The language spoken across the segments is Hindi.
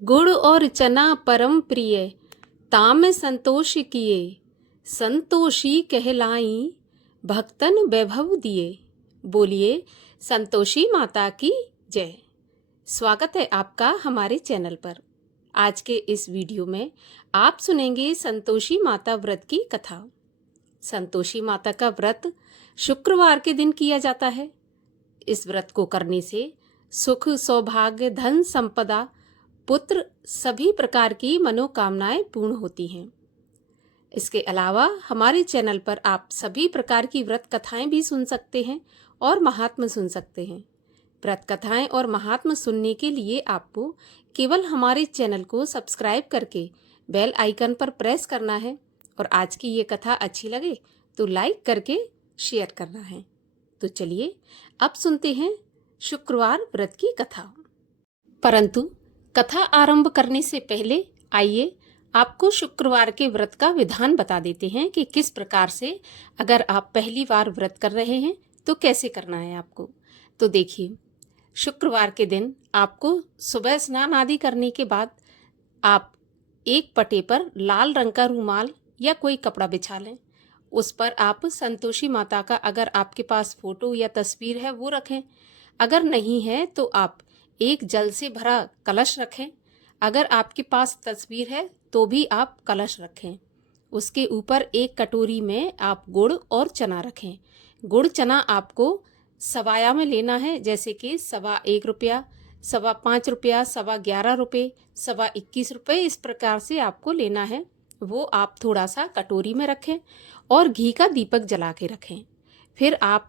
गुड़ और चना परम प्रिय, ताम संतोष किए। संतोषी कहलाई, भक्तन वैभव दिए। बोलिए संतोषी माता की जय। स्वागत है आपका हमारे चैनल पर। आज के इस वीडियो में आप सुनेंगे संतोषी माता व्रत की कथा। संतोषी माता का व्रत शुक्रवार के दिन किया जाता है। इस व्रत को करने से सुख, सौभाग्य, धन, संपदा, पुत्र सभी प्रकार की मनोकामनाएं पूर्ण होती हैं। इसके अलावा हमारे चैनल पर आप सभी प्रकार की व्रत कथाएं भी सुन सकते हैं और महात्म्य सुन सकते हैं। व्रत कथाएं और महात्म्य सुनने के लिए आपको केवल हमारे चैनल को सब्सक्राइब करके बेल आइकन पर प्रेस करना है और आज की ये कथा अच्छी लगे तो लाइक करके शेयर करना है। तो चलिए अब सुनते हैं शुक्रवार व्रत की कथा। परंतु कथा आरंभ करने से पहले आइए आपको शुक्रवार के व्रत का विधान बता देते हैं कि किस प्रकार से अगर आप पहली बार व्रत कर रहे हैं तो कैसे करना है आपको। तो देखिए, शुक्रवार के दिन आपको सुबह स्नान आदि करने के बाद आप एक पटे पर लाल रंग का रूमाल या कोई कपड़ा बिछा लें। उस पर आप संतोषी माता का अगर आपके पास फोटो या तस्वीर है वो रखें। अगर नहीं है तो आप एक जल से भरा कलश रखें। अगर आपके पास तस्वीर है तो भी आप कलश रखें। उसके ऊपर एक कटोरी में आप गुड़ और चना रखें। गुड़ चना आपको सवाया में लेना है, जैसे कि 1.25 रुपया, 5.25 रुपया, 11.25 रुपये, 21.25 रुपये, इस प्रकार से आपको लेना है। वो आप थोड़ा सा कटोरी में रखें और घी का दीपक जला के रखें। फिर आप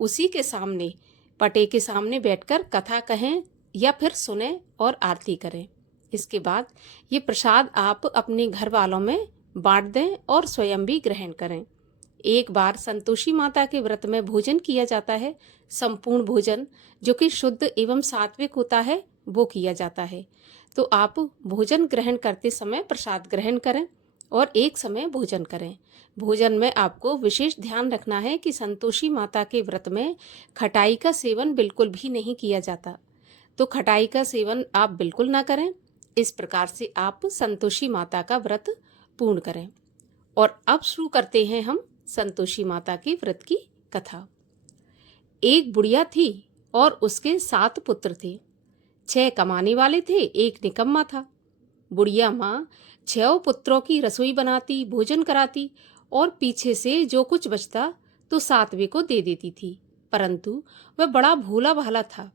उसी के सामने, पटे के सामने बैठकर कथा कहें या फिर सुने और आरती करें। इसके बाद ये प्रसाद आप अपने घर वालों में बांट दें और स्वयं भी ग्रहण करें। एक बार संतोषी माता के व्रत में भोजन किया जाता है। संपूर्ण भोजन जो कि शुद्ध एवं सात्विक होता है वो किया जाता है। तो आप भोजन ग्रहण करते समय प्रसाद ग्रहण करें और एक समय भोजन करें। भोजन में आपको विशेष ध्यान रखना है कि संतोषी माता के व्रत में खटाई का सेवन बिल्कुल भी नहीं किया जाता। तो खटाई का सेवन आप बिल्कुल ना करें। इस प्रकार से आप संतोषी माता का व्रत पूर्ण करें। और अब शुरू करते हैं हम संतोषी माता के व्रत की कथा। एक बुढ़िया थी और उसके 7 पुत्र थे। 6 कमाने वाले थे, एक निकम्मा था। बुढ़िया माँ 6 पुत्रों की रसोई बनाती, भोजन कराती और पीछे से जो कुछ बचता तो 7वें को दे देती थी। परंतु वह बड़ा भोला भाला था,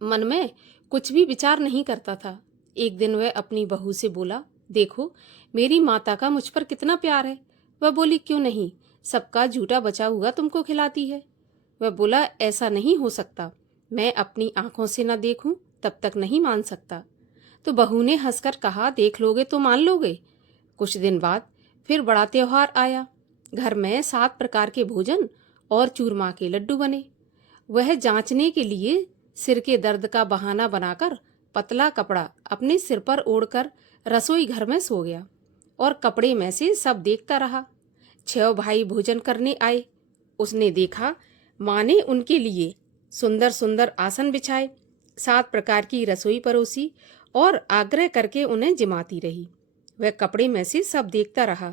मन में कुछ भी विचार नहीं करता था। एक दिन वह अपनी बहू से बोला, देखो मेरी माता का मुझ पर कितना प्यार है। वह बोली, क्यों नहीं, सबका झूठा बचा हुआ तुमको खिलाती है। वह बोला, ऐसा नहीं हो सकता, मैं अपनी आंखों से न देखूं तब तक नहीं मान सकता। तो बहू ने हंसकर कहा, देख लोगे तो मान लोगे। कुछ दिन बाद फिर बड़ा त्योहार आया। घर में 7 प्रकार के भोजन और चूरमा के लड्डू बने। वह जांचने के लिए सिर के दर्द का बहाना बनाकर पतला कपड़ा अपने सिर पर ओढ़कर रसोई घर में सो गया और कपड़े में से सब देखता रहा। 6 भाई भोजन करने आए। उसने देखा माँ ने उनके लिए सुंदर सुंदर आसन बिछाए, 7 प्रकार की रसोई परोसी और आग्रह करके उन्हें जिमाती रही। वह कपड़े में से सब देखता रहा।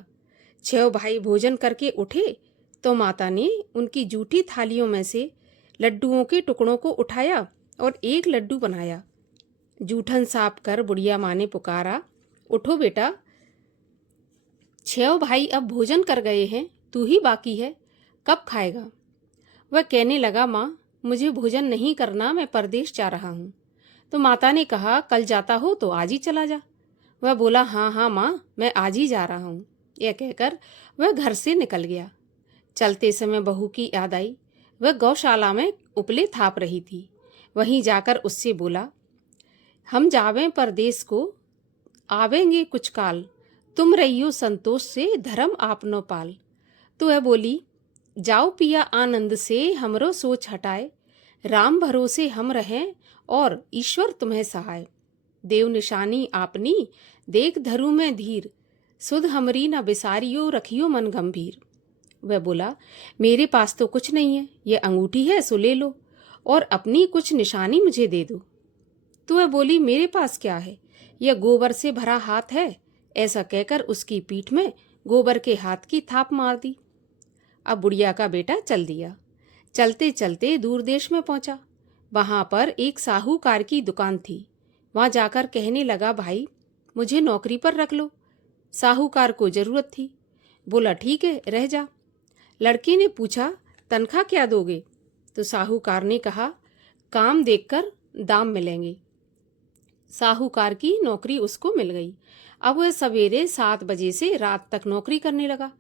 6 भाई भोजन करके उठे तो माता ने उनकी जूठी थालियों में से लड्डुओं के टुकड़ों को उठाया और एक लड्डू बनाया। जूठन साफ कर बुढ़िया माँ ने पुकारा, उठो बेटा, 6 भाई अब भोजन कर गए हैं, तू ही बाकी है, कब खाएगा। वह कहने लगा, माँ मुझे भोजन नहीं करना, मैं परदेश जा रहा हूँ। तो माता ने कहा, कल जाता हो तो आज ही चला जा। वह बोला, हाँ हाँ माँ, मैं आज ही जा रहा हूँ। यह कहकर वह घर से निकल गया। चलते समय बहू की याद आई। वह गौशाला में उपले थाप रही थी। वहीं जाकर उससे बोला, हम जावें परदेश को, आवेंगे कुछ काल, तुम रहियो संतोष से, धर्म आपनो पाल। तो वह बोली, जाओ पिया आनंद से, हमरो सोच हटाए, राम भरोसे हम रहें और ईश्वर तुम्हें सहाय। देव निशानी आपनी, देख धरु में धीर, सुध हमरी न बिसारियो, रखियो मन गंभीर। वह बोला, मेरे पास तो कुछ नहीं है, ये अंगूठी है सो ले लो और अपनी कुछ निशानी मुझे दे दो। तो वह बोली, मेरे पास क्या है, यह गोबर से भरा हाथ है। ऐसा कहकर उसकी पीठ में गोबर के हाथ की थाप मार दी। अब बुढ़िया का बेटा चल दिया। चलते चलते दूर देश में पहुंचा। वहां पर एक साहूकार की दुकान थी। वहां जाकर कहने लगा, भाई मुझे नौकरी पर रख लो। साहूकार को जरूरत थी। बोला, ठीक है, रह जा। लड़के ने पूछा, तनख्वाह क्या दोगे? तो साहूकार ने कहा, काम देखकर दाम मिलेंगे। साहूकार की नौकरी उसको मिल गई। अब वह सवेरे 7 बजे से रात तक नौकरी करने लगा।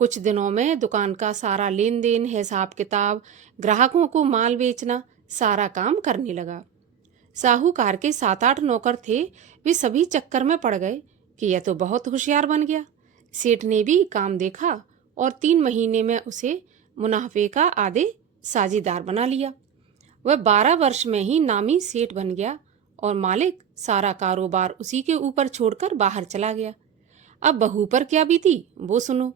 कुछ दिनों में दुकान का सारा लेन देन, हिसाब किताब, ग्राहकों को माल बेचना, सारा काम करने लगा। साहूकार के 7-8 नौकर थे। वे सभी चक्कर में पड़ गए कि यह तो बहुत होशियार बन गया। सेठ ने भी काम देखा और 3 महीने में उसे मुनाफे का आधे साझेदार बना लिया। वह 12 वर्ष में ही नामी सेठ बन गया और मालिक सारा कारोबार उसी के ऊपर छोड़कर बाहर चला गया। अब बहू पर क्या बीती वो सुनो।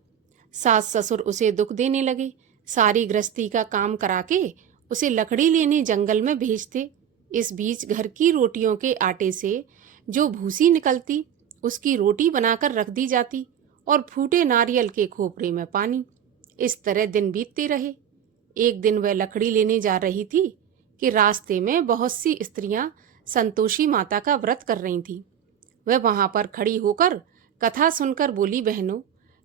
सास ससुर उसे दुख देने लगे। सारी गृहस्थी का काम करा के उसे लकड़ी लेने जंगल में भेजते। इस बीच घर की रोटियों के आटे से जो भूसी निकलती उसकी रोटी बनाकर रख दी जाती और फूटे नारियल के खोपरे में पानी। इस तरह दिन बीतते रहे। एक दिन वह लकड़ी लेने जा रही थी कि रास्ते में बहुत सी स्त्रियां संतोषी माता का व्रत कर रही थीं। वह वहां पर खड़ी होकर कथा सुनकर बोली, बहनों,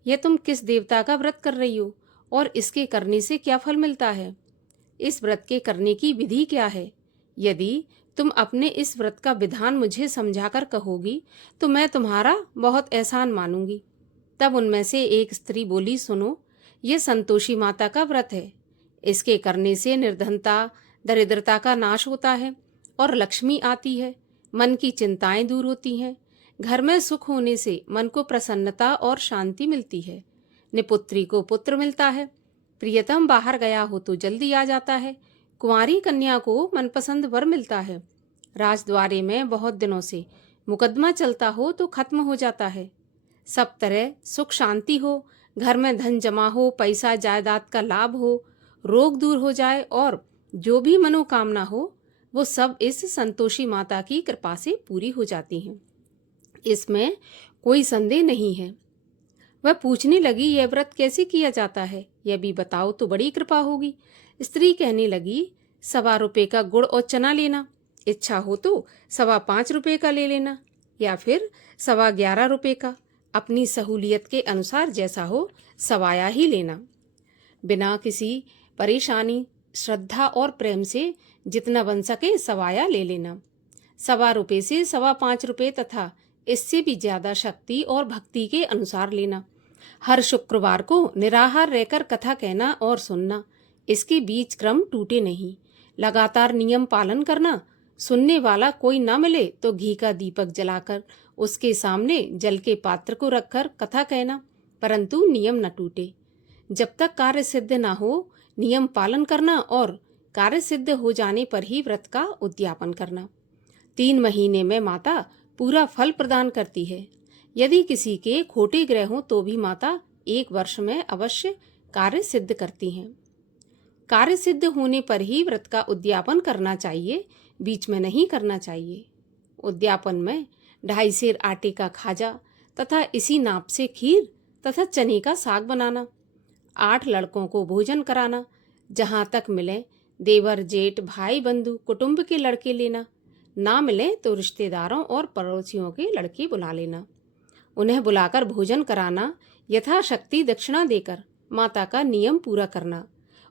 यह तुम किस देवता का व्रत कर रही हो और इसके करने से क्या फल मिलता है? इस व्रत के करने की विधि क्या है? यदि तुम अपने इस व्रत का विधान मुझे समझाकर कहोगी तो मैं तुम्हारा बहुत एहसान मानूंगी। तब उनमें से एक स्त्री बोली, सुनो, यह संतोषी माता का व्रत है। इसके करने से निर्धनता, दरिद्रता का नाश होता है और लक्ष्मी आती है। मन की चिंताएं दूर होती हैं। घर में सुख होने से मन को प्रसन्नता और शांति मिलती है। निपुत्री को पुत्र मिलता है। प्रियतम बाहर गया हो तो जल्दी आ जाता है। कुंवारी कन्या को मनपसंद वर मिलता है। राजद्वारे में बहुत दिनों से मुकदमा चलता हो तो खत्म हो जाता है। सब तरह सुख शांति हो, घर में धन जमा हो, पैसा जायदाद का लाभ हो, रोग दूर हो जाए और जो भी मनोकामना हो वो सब इस संतोषी माता की कृपा से पूरी हो जाती हैं। इसमें कोई संदेह नहीं है। वह पूछने लगी, यह व्रत कैसे किया जाता है, यह भी बताओ तो बड़ी कृपा होगी। स्त्री कहने लगी, 1.25 रुपये का गुड़ और चना लेना, इच्छा हो तो 5.25 रुपये का ले लेना या फिर 11.25 रुपये का, अपनी सहूलियत के अनुसार जैसा हो सवाया ही लेना। बिना किसी परेशानी, श्रद्धा और प्रेम से जितना बन सके सवाया ले लेना। 1.25 रुपये से 5.25 रुपये तथा इससे भी ज्यादा शक्ति और भक्ति के अनुसार लेना। हर शुक्रवार को निराहार रहकर कथा कहना और सुनना। इसके बीच क्रम टूटे नहीं। लगातार नियम पालन करना। सुनने वाला कोई न मिले तो घी का दीपक जलाकर उसके सामने जल के पात्र को रखकर कथा कहना, परंतु नियम न टूटे। जब तक कार्य सिद्ध न हो नियम पालन करना और कार्य सिद्ध हो जाने पर ही व्रत का उद्यापन करना। 3 महीने में माता पूरा फल प्रदान करती है। यदि किसी के खोटे ग्रह हों तो भी माता 1 वर्ष में अवश्य कार्य सिद्ध करती हैं। कार्य सिद्ध होने पर ही व्रत का उद्यापन करना चाहिए, बीच में नहीं करना चाहिए। उद्यापन में 2.5 सेर आटे का खाजा तथा इसी नाप से खीर तथा चने का साग बनाना, 8 लड़कों को भोजन कराना, जहाँ तक मिले देवर जेठ भाई बंधु कुटुंब के लड़के लेना, ना मिले तो रिश्तेदारों और पड़ोसियों के लड़के बुला लेना। उन्हें बुलाकर भोजन कराना, यथाशक्ति दक्षिणा देकर माता का नियम पूरा करना।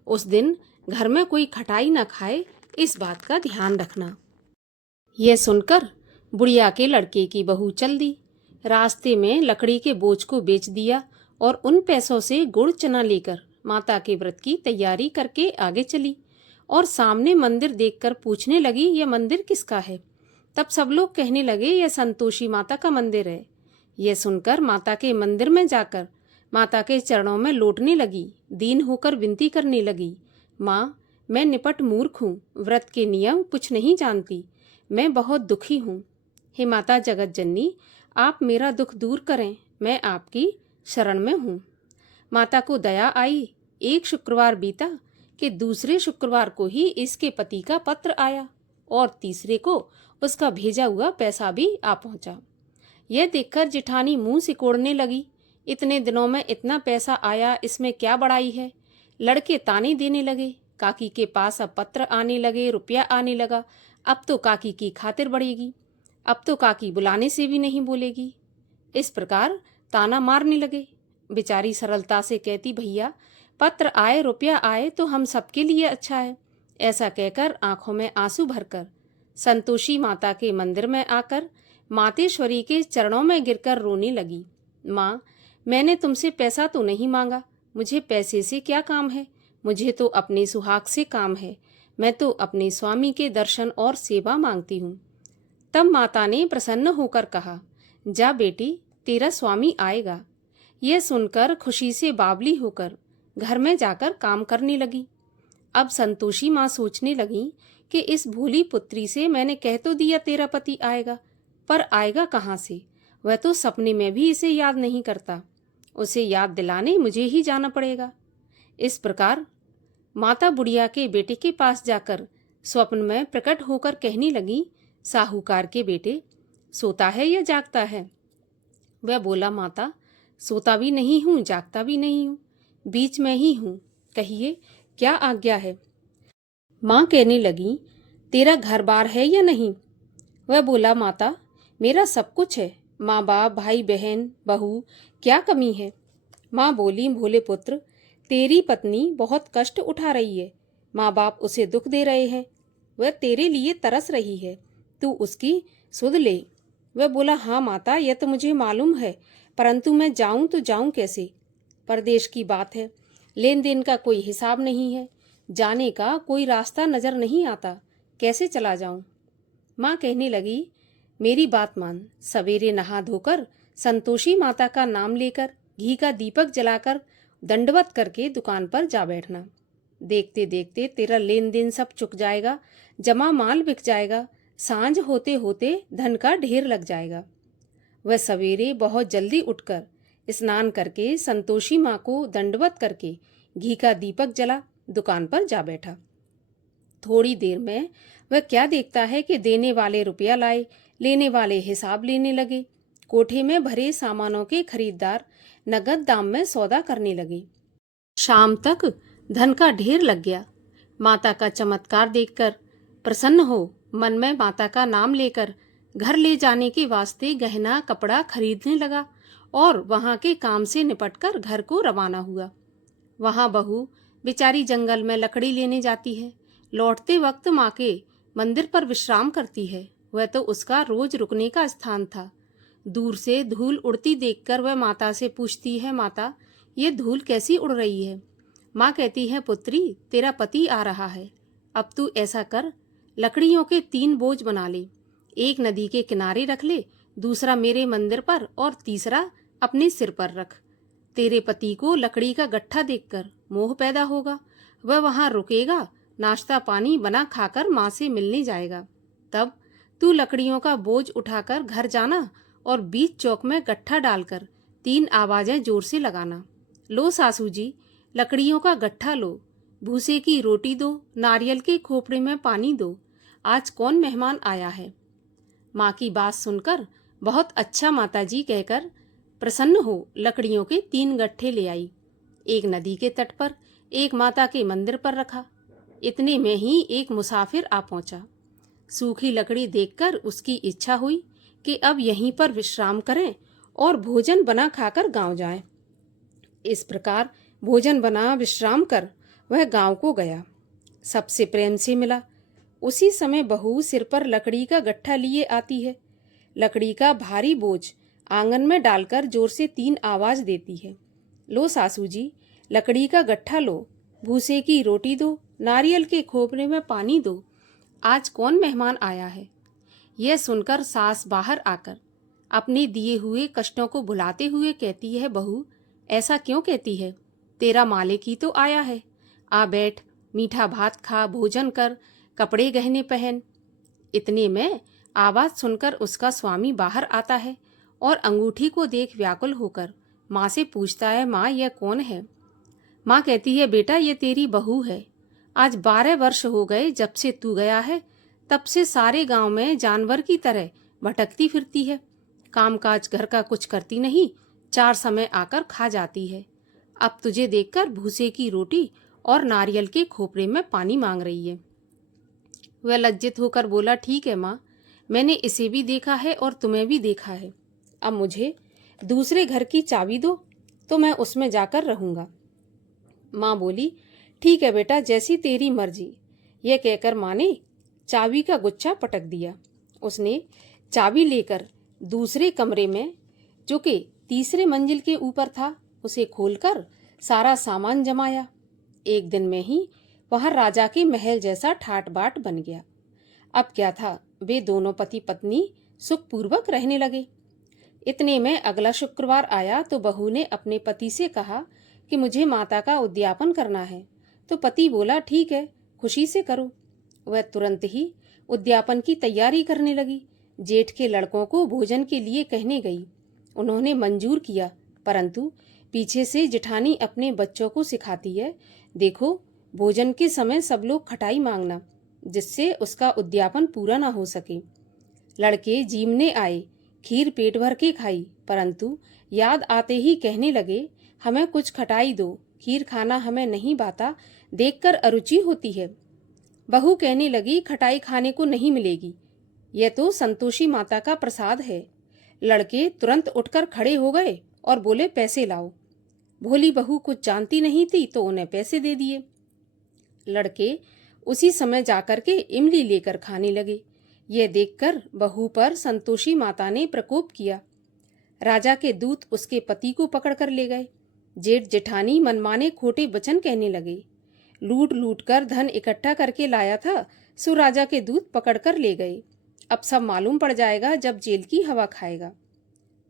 उस दिन घर में कोई खटाई न खाए, इस बात का ध्यान रखना। यह सुनकर बुढ़िया के लड़के की बहू चल दी। रास्ते में लकड़ी के बोझ को बेच दिया और उन पैसों से गुड़ चना लेकर माता के व्रत की तैयारी करके आगे चली और सामने मंदिर देखकर पूछने लगी, यह मंदिर किसका है? तब सब लोग कहने लगे, यह संतोषी माता का मंदिर है। यह सुनकर माता के मंदिर में जाकर माता के चरणों में लौटने लगी। दीन होकर विनती करने लगी, माँ, मैं निपट मूर्ख हूँ, व्रत के नियम कुछ नहीं जानती, मैं बहुत दुखी हूँ। हे माता जगत जननी, आप मेरा दुख दूर करें, मैं आपकी शरण में हूँ। माता को दया आई। एक शुक्रवार बीता कि दूसरे शुक्रवार को ही इसके पति का पत्र आया और तीसरे को उसका भेजा हुआ पैसा भी आ पहुंचा। यह देखकर जिठानी मुंह सिकोड़ने लगी। इतने दिनों में इतना पैसा आया, इसमें क्या बड़ाई है। लड़के ताने देने लगे। काकी के पास अब पत्र आने लगे, रुपया आने लगा। अब तो काकी की खातिर बढ़ेगी, अब तो काकी बुलाने से भी नहीं बोलेगी। इस प्रकार ताना मारने लगे। बेचारी सरलता से कहती, भैया पत्र आए, रुपया आए तो हम सबके लिए अच्छा है। ऐसा कहकर आंखों में आंसू भरकर संतोषी माता के मंदिर में आकर मातेश्वरी के चरणों में गिरकर रोने लगी। माँ, मैंने तुमसे पैसा तो नहीं मांगा, मुझे पैसे से क्या काम है, मुझे तो अपने सुहाग से काम है। मैं तो अपने स्वामी के दर्शन और सेवा मांगती हूँ। तब माता ने प्रसन्न होकर कहा, जा बेटी, तेरा स्वामी आएगा। यह सुनकर खुशी से बावली होकर घर में जाकर काम करने लगी। अब संतोषी माँ सोचने लगी कि इस भोली पुत्री से मैंने कह तो दिया तेरा पति आएगा, पर आएगा कहाँ से। वह तो सपने में भी इसे याद नहीं करता, उसे याद दिलाने मुझे ही जाना पड़ेगा। इस प्रकार माता बुढ़िया के बेटे के पास जाकर स्वप्न में प्रकट होकर कहने लगी, साहूकार के बेटे, सोता है या जागता है। वह बोला, माता सोता भी नहीं हूँ, जागता भी नहीं हूँ, बीच में ही हूँ, कहिए क्या आज्ञा है। माँ कहने लगी, तेरा घर बार है या नहीं। वह बोला, माता मेरा सब कुछ है, माँ बाप, भाई बहन, बहू, क्या कमी है। माँ बोली, भोले पुत्र, तेरी पत्नी बहुत कष्ट उठा रही है, माँ बाप उसे दुख दे रहे हैं, वह तेरे लिए तरस रही है, तू उसकी सुध ले। वह बोला, हाँ माता, यह तो मुझे मालूम है, परंतु मैं जाऊं तो जाऊं कैसे। परदेश की बात है, लेन देन का कोई हिसाब नहीं है, जाने का कोई रास्ता नजर नहीं आता, कैसे चला जाऊं। माँ कहने लगी, मेरी बात मान, सवेरे नहा धोकर संतोषी माता का नाम लेकर घी का दीपक जलाकर दंडवत करके दुकान पर जा बैठना। देखते देखते तेरा लेन देन सब चुक जाएगा, जमा माल बिक जाएगा, सांझ होते होते धन का ढेर लग जाएगा। वह सवेरे बहुत जल्दी उठकर स्नान करके संतोषी माँ को दंडवत करके घी का दीपक जला दुकान पर जा बैठा। थोड़ी देर में वह क्या देखता है कि देने वाले रुपया लाए, लेने वाले हिसाब लेने लगे। कोठे में भरे सामानों के खरीदार नगद दाम में सौदा करने लगे। शाम तक धन का ढेर लग गया। माता का चमत्कार देखकर प्रसन्न हो मन में माता का नाम लेकर घर ले जाने के वास्ते गहना कपड़ा खरीदने लगा और वहां के काम से निपटकर घर को रवाना हुआ। वहां बहू बेचारी जंगल में लकड़ी लेने जाती है, लौटते वक्त माँ के मंदिर पर विश्राम करती है। वह तो उसका रोज रुकने का स्थान था। दूर से धूल उड़ती देखकर वह माता से पूछती है, माता ये धूल कैसी उड़ रही है। माँ कहती है, पुत्री तेरा पति आ रहा है, अब तू ऐसा कर, लकड़ियों के 3 बोझ बना ले, एक नदी के किनारे रख ले, दूसरा मेरे मंदिर पर और तीसरा अपने सिर पर रख। तेरे पति को लकड़ी का गट्ठा देखकर मोह पैदा होगा, वह वहां रुकेगा, नाश्ता पानी बना खाकर माँ से मिलने जाएगा। तब तू लकड़ियों का बोझ उठाकर घर जाना और बीच चौक में गट्ठा डालकर 3 आवाजें जोर से लगाना, लो सासू जी लकड़ियों का गट्ठा लो, भूसे की रोटी दो, नारियल के खोपड़े में पानी दो, आज कौन मेहमान आया है। माँ की बात सुनकर बहुत अच्छा माताजी कहकर प्रसन्न हो लकड़ियों के 3 गट्ठे ले आई। एक नदी के तट पर, एक माता के मंदिर पर रखा। इतने में ही एक मुसाफिर आ पहुंचा। सूखी लकड़ी देखकर उसकी इच्छा हुई कि अब यहीं पर विश्राम करें और भोजन बना खाकर गांव जाएं। इस प्रकार भोजन बना विश्राम कर वह गांव को गया। सबसे प्रेम से मिला। उसी समय बहू सिर पर लकड़ी का गट्ठा लिए आती है। लकड़ी का भारी बोझ आंगन में डालकर जोर से 3 आवाज देती है, लो सासू जी लकड़ी का गट्ठा लो, भूसे की रोटी दो, नारियल के खोपरे में पानी दो, आज कौन मेहमान आया है। यह सुनकर सास बाहर आकर अपने दिए हुए कष्टों को भुलाते हुए कहती है, बहू ऐसा क्यों कहती है, तेरा मालिक ही तो आया है, आ बैठ, मीठा भात खा, भोजन कर, कपड़े गहने पहन। इतने में आवाज सुनकर उसका स्वामी बाहर आता है और अंगूठी को देख व्याकुल होकर माँ से पूछता है, माँ यह कौन है। माँ कहती है, बेटा ये तेरी बहू है, आज 12 वर्ष हो गए जब से तू गया है, तब से सारे गांव में जानवर की तरह भटकती फिरती है। कामकाज घर का कुछ करती नहीं, 4 समय आकर खा जाती है। अब तुझे देखकर भूसे की रोटी और नारियल के खोपरे में पानी मांग रही है। वह लज्जित होकर बोला, ठीक है माँ, मैंने इसे भी देखा है और तुम्हें भी देखा है। अब मुझे दूसरे घर की चाबी दो तो मैं उसमें जाकर रहूंगा। माँ बोली, ठीक है बेटा, जैसी तेरी मर्जी। यह कहकर माँ ने चाबी का गुच्छा पटक दिया। उसने चाबी लेकर दूसरे कमरे में, जो कि तीसरे मंजिल के ऊपर था, उसे खोलकर सारा सामान जमाया। एक दिन में ही वहां राजा के महल जैसा ठाट बाट बन गया। अब क्या था, वे दोनों पति पत्नी सुखपूर्वक रहने लगे। इतने में अगला शुक्रवार आया तो बहू ने अपने पति से कहा कि मुझे माता का उद्यापन करना है। तो पति बोला, ठीक है, खुशी से करो। वह तुरंत ही उद्यापन की तैयारी करने लगी। जेठ के लड़कों को भोजन के लिए कहने गई। उन्होंने मंजूर किया, परंतु पीछे से जेठानी अपने बच्चों को सिखाती है, देखो भोजन के समय सब लोग खटाई मांगना, जिससे उसका उद्यापन पूरा ना हो सके। लड़के जीमने आए, खीर पेट भर के खाई, परंतु याद आते ही कहने लगे, हमें कुछ खटाई दो, खीर खाना हमें नहीं भाता, देखकर अरुचि होती है। बहू कहने लगी, खटाई खाने को नहीं मिलेगी, यह तो संतोषी माता का प्रसाद है। लड़के तुरंत उठकर खड़े हो गए और बोले, पैसे लाओ। भोली बहू कुछ जानती नहीं थी तो उन्हें पैसे दे दिए। लड़के उसी समय जाकर के इमली लेकर खाने लगे। यह देखकर बहू पर संतोषी माता ने प्रकोप किया। राजा के दूत उसके पति को पकड़कर ले गए। जेठ जेठानी मनमाने खोटे वचन कहने लगे। लूट लूट कर धन इकट्ठा करके लाया था, सो राजा के दूत पकड़कर ले गए। अब सब मालूम पड़ जाएगा जब जेल की हवा खाएगा।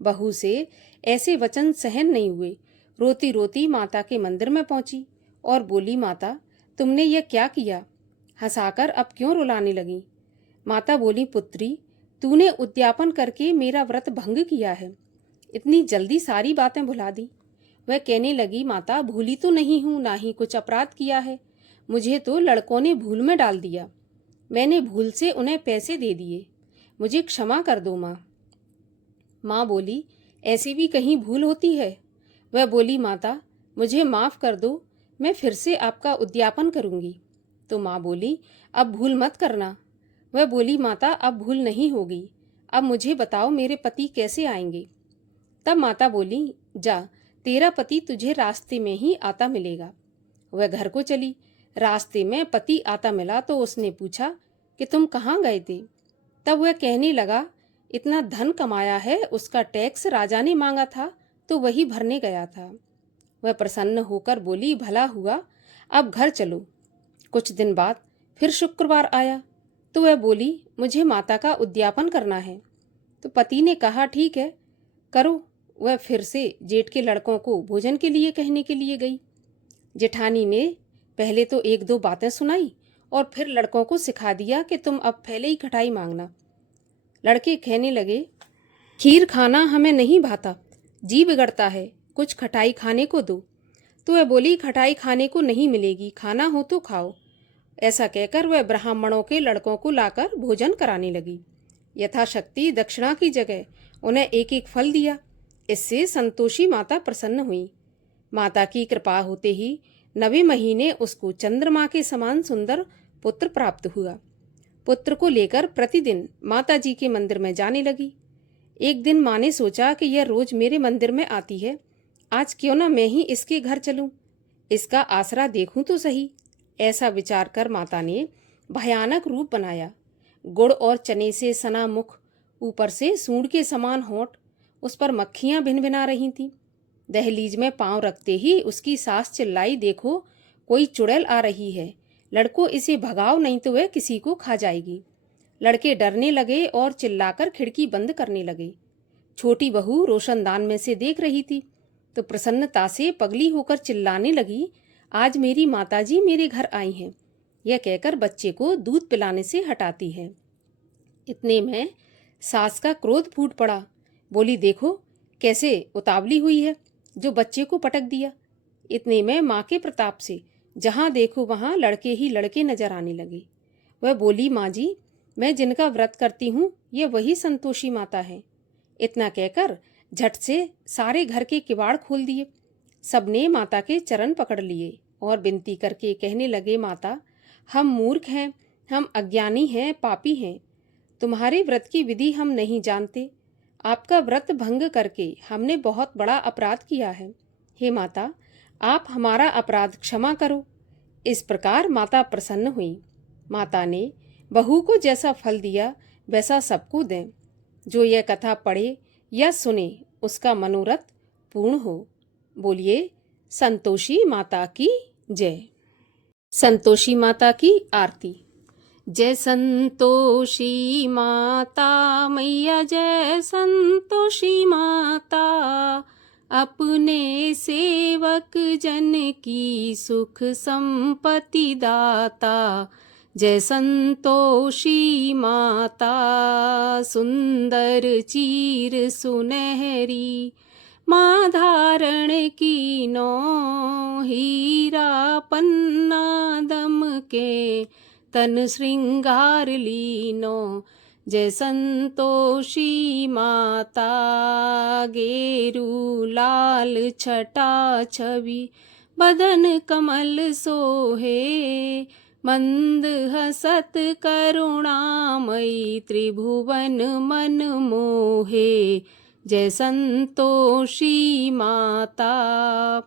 बहू से ऐसे वचन सहन नहीं हुए। रोती रोती माता के मंदिर में पहुंची और बोली, माता तुमने यह क्या किया? हंसाकर अब क्यों रुलाने लगी? माता बोली, पुत्री तूने उद्यापन करके मेरा व्रत भंग किया है, इतनी जल्दी सारी बातें भुला दी। वह कहने लगी, माता भूली तो नहीं हूं, ना ही कुछ अपराध किया है, मुझे तो लड़कों ने भूल में डाल दिया, मैंने भूल से उन्हें पैसे दे दिए, मुझे क्षमा कर दो माँ। माँ बोली, ऐसी भी कहीं भूल होती है? वह बोली, माता मुझे माफ कर दो, मैं फिर से आपका उद्यापन करूंगी। तो माँ बोली, अब भूल मत करना। वह बोली, माता अब भूल नहीं होगी, अब मुझे बताओ मेरे पति कैसे आएंगे? तब माता बोली, जा, तेरा पति तुझे रास्ते में ही आता मिलेगा। वह घर को चली। रास्ते में पति आता मिला तो उसने पूछा कि तुम कहाँ गए थे? तब वह कहने लगा, इतना धन कमाया है, उसका टैक्स राजा ने मांगा था तो वही भरने गया था। वह प्रसन्न होकर बोली, भला हुआ, अब घर चलो। कुछ दिन बाद फिर शुक्रवार आया तो वह बोली, मुझे माता का उद्यापन करना है। तो पति ने कहा, ठीक है, करो। वह फिर से जेठ के लड़कों को भोजन के लिए कहने के लिए गई। जेठानी ने पहले तो 1-2 बातें सुनाई और फिर लड़कों को सिखा दिया कि तुम अब पहले ही खटाई मांगना। लड़के कहने लगे, खीर खाना हमें नहीं भाता, जी बिगड़ता है, कुछ खटाई खाने को दो। तो वह बोली, खटाई खाने को नहीं मिलेगी, खाना हो तो खाओ। ऐसा कहकर वह ब्राह्मणों के लड़कों को लाकर भोजन कराने लगी। यथाशक्ति दक्षिणा की जगह उन्हें 1-1 फल दिया। इससे संतोषी माता प्रसन्न हुई। माता की कृपा होते ही 9वें महीने उसको चंद्रमा के समान सुंदर पुत्र प्राप्त हुआ। पुत्र को लेकर प्रतिदिन माता जी के मंदिर में जाने लगी। एक दिन माँ ने सोचा कि यह रोज मेरे मंदिर में आती है, आज क्यों ना मैं ही इसके घर चलूं, इसका आसरा देखूं तो सही। ऐसा विचार कर माता ने भयानक रूप बनाया। गुड़ और चने से सना मुख, ऊपर से सूंड के समान होंठ, उस पर मक्खियां भिनभिना रही थीं। दहलीज में पांव रखते ही उसकी सास चिल्लाई, देखो कोई चुड़ैल आ रही है, लड़कों इसे भगाओ नहीं तो वह किसी को खा जाएगी। लड़के डरने लगे और चिल्लाकर खिड़की बंद करने लगे। छोटी बहू रोशनदान में से देख रही थी तो प्रसन्नता से पगली होकर चिल्लाने लगी, आज मेरी माताजी मेरे घर आई हैं, यह कहकर बच्चे को दूध पिलाने से हटाती है। इतने में सास का क्रोध फूट पड़ा। बोली, देखो कैसे उतावली हुई है, जो बच्चे को पटक दिया। इतने में माँ के प्रताप से जहाँ देखो वहाँ लड़के ही लड़के नजर आने लगे। वह बोली, माँ जी मैं जिनका व्रत करती हूँ ये वही संतोषी माता है। इतना कहकर झट से सारे घर के किवाड़ खोल दिए। सबने माता के चरण पकड़ लिए और विनती करके कहने लगे, माता, हम मूर्ख हैं, हम अज्ञानी हैं, पापी हैं। तुम्हारे व्रत की विधि हम नहीं जानते। आपका व्रत भंग करके हमने बहुत बड़ा अपराध किया है। हे माता, आप हमारा अपराध क्षमा करो। इस प्रकार माता प्रसन्न हुई। माता ने बहू को जैसा फल दिया वैसा सबको दें। जो यह कथा पढ़े या सुने उसका मनोरथ पूर्ण हो। बोलिए संतोषी माता की जय। संतोषी माता की आरती। जय संतोषी माता मैया, जय संतोषी माता, अपने सेवक जन की सुख संपत्ति दाता। जय संतोषी माता, सुंदर चीर सुनहरी, माँ धारण कीनो, हीरा पन्ना दमके, तन श्रृंगार लीनो। जय संतोषी माता, गेरू लाल छटा छवि, बदन कमल सोहे, मंद हसत करुणामयी, त्रिभुवन मन मोहे। जय संतोषी माता,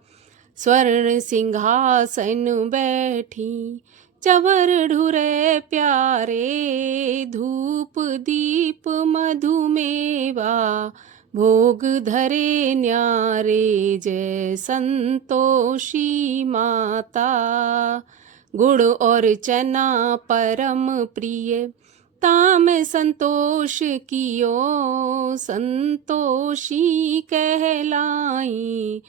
स्वर्ण सिंहासन बैठी, चवर ढुरे प्यारे, धूप दीप मधुमेवा, भोग धरे न्यारे। जय संतोषी माता, गुड़ और चना परम प्रिय, ताम संतोष कियो, संतोषी कहलाई,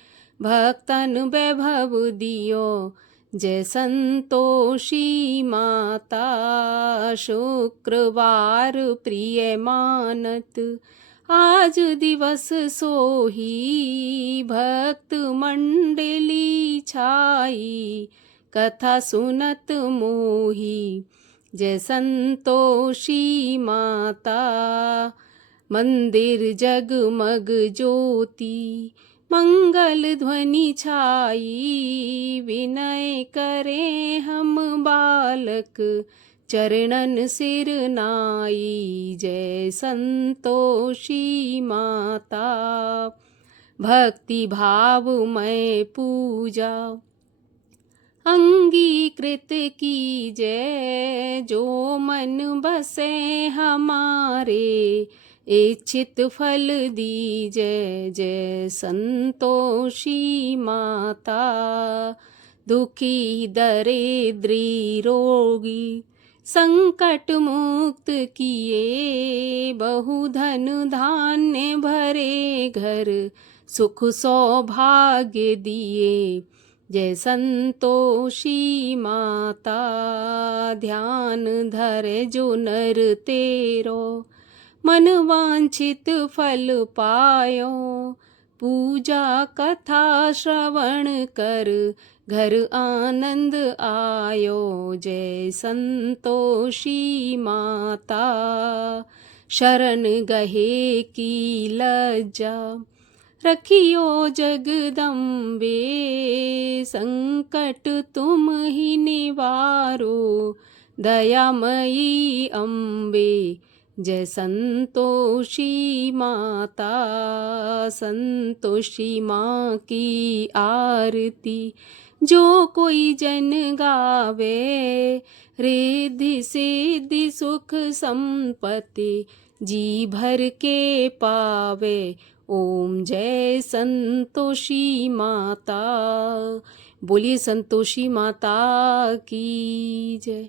भक्तन वैभव दियो। जय संतोषी माता, शुक्रवार प्रिय मानत, आज दिवस सोही, भक्त मंडली छाई, कथा सुनत मोही। जय संतोषी माता, मंदिर जगमग ज्योति, मंगल ध्वनि छाई, विनय करें हम बालक, चरणन सिर नाई। जय संतोषी माता, भक्ति भावमय पूजा, अंगीकृत की जय, जो मन बसे हमारे, इच्छित फल दीजै। जय संतोषी माता, दुखी दरिद्री रोगी, संकट मुक्त किए, बहुधन धान्य भरे घर, सुख सौभाग्य दिए। जय संतोषी माता, ध्यान धरे जो नर तेरो, मन वांछित फल पायो, पूजा कथा श्रवण कर, घर आनंद आयो। जय संतोषी माता, शरण गहे की लज्जा, रखियो जगदम्बे, संकट तुम ही निवारो, दयामयी अम्बे। जय संतोषी माता, संतोषी माँ की आरती, जो कोई जन गावे, रिद्धि सिद्धि सुख संपत्ति, जी भर के पावे। ओम जय संतोषी माता। बोलिए संतोषी माता की जय।